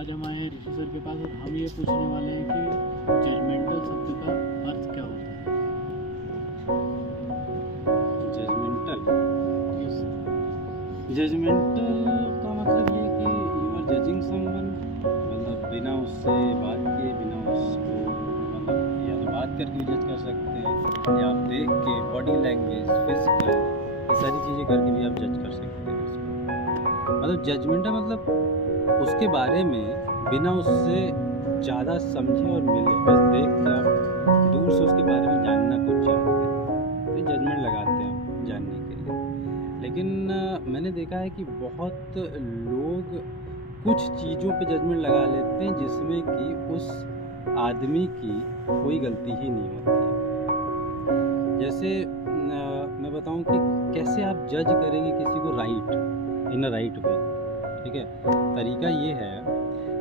आज हम आए हैं ऋषि सर के पास और हम ये पूछने वाले हैं कि जजमेंटल शब्द का अर्थ क्या होता है। जजमेंटल Yes, जजमेंटल का मतलब ये कि यू आर जजिंग समवन, मतलब बिना उससे बात किए, बिना उसको मतलब या तो बात करके जज कर सकते हैं या आप देख के बॉडी लैंग्वेज, फिजिकल, ये सारी चीज़ें करके भी आप जज कर सकते हैं उसको। मतलब जजमेंटल मतलब उसके बारे में बिना उससे ज़्यादा समझे और मिले, बस देख के आप दूर से उसके बारे में जानना कुछ चाहते हैं तो जजमेंट लगाते हैं जानने के लिए। लेकिन मैंने देखा है कि बहुत लोग कुछ चीज़ों पे जजमेंट लगा लेते हैं जिसमें कि उस आदमी की कोई गलती ही नहीं होती है। जैसे मैं बताऊं कि कैसे आप जज करेंगे किसी को right in a right way. ठीक है, तरीका ये है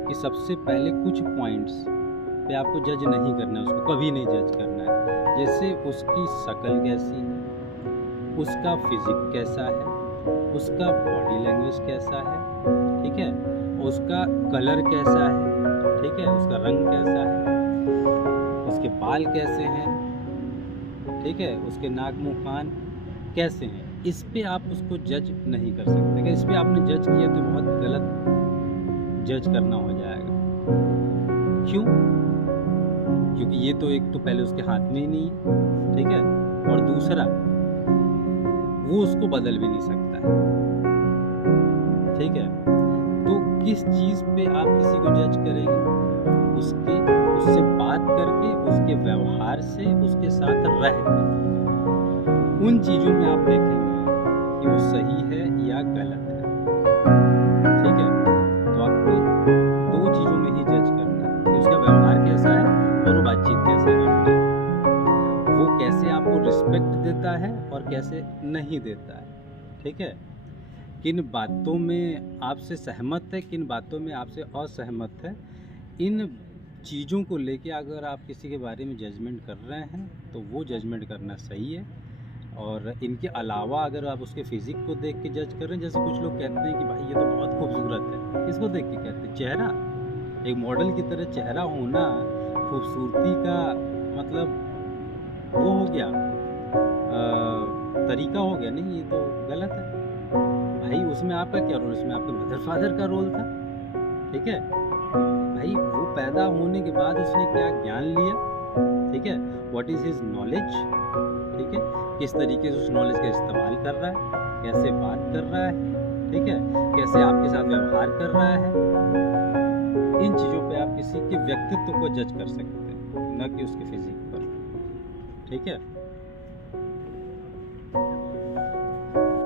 कि सबसे पहले कुछ पॉइंट्स पे आपको जज नहीं करना है, उसको कभी नहीं जज करना है। जैसे उसकी शक्ल कैसी है, उसका फिजिक कैसा है, उसका बॉडी लैंग्वेज कैसा है, ठीक है, उसका कलर कैसा है, ठीक है, उसका रंग कैसा है, उसके बाल कैसे हैं, ठीक है, उसके नाक मुंह कान कैसे हैं, इस पे आप उसको जज नहीं कर सकते। अगर इस पे आपने जज किया तो बहुत गलत जज करना हो जाएगा। क्यों? क्योंकि ये तो एक तो पहले उसके हाथ में ही नहीं है, ठीक है, और दूसरा वो उसको बदल भी नहीं सकता है, ठीक है। तो किस चीज़ पे आप किसी को जज करेंगे? उससे बात करके, उसके व्यवहार से, उसके साथ रह के, उन चीज़ों में आप देखेंगे कि वो सही है या गलत है, ठीक है। तो आपको दो चीज़ों में ही जज करना है कि उसका व्यवहार कैसा है और वो बातचीत कैसे करता है, वो कैसे आपको रिस्पेक्ट देता है और कैसे नहीं देता है, ठीक है। किन बातों में आपसे सहमत है, किन बातों में आपसे असहमत है, इन चीज़ों को लेके अगर आप किसी के बारे में जजमेंट कर रहे हैं तो वो जजमेंट करना सही है। और इनके अलावा अगर आप उसके फिजिक को देख के जज कर रहे हैं, जैसे कुछ लोग कहते हैं कि भाई ये तो बहुत खूबसूरत है, किसको देख के कहते हैं? चेहरा, एक मॉडल की तरह चेहरा होना खूबसूरती का मतलब वो हो गया, तरीका हो गया? नहीं, ये तो गलत है भाई। उसमें आपका क्या रोल? उसमें आपके मदर फादर का रोल था, ठीक है भाई। वो पैदा होने के बाद उसने क्या ज्ञान लिया, ठीक है, व्हाट इज हिज नॉलेज, ठीक है, किस तरीके से उस नॉलेज का इस्तेमाल कर रहा है, कैसे बात कर रहा है, ठीक है, कैसे आपके साथ व्यवहार कर रहा है। इन चीज़ों पे आप किसी के व्यक्तित्व को जज कर सकते हैं, न कि उसके फिजिक पर, ठीक है।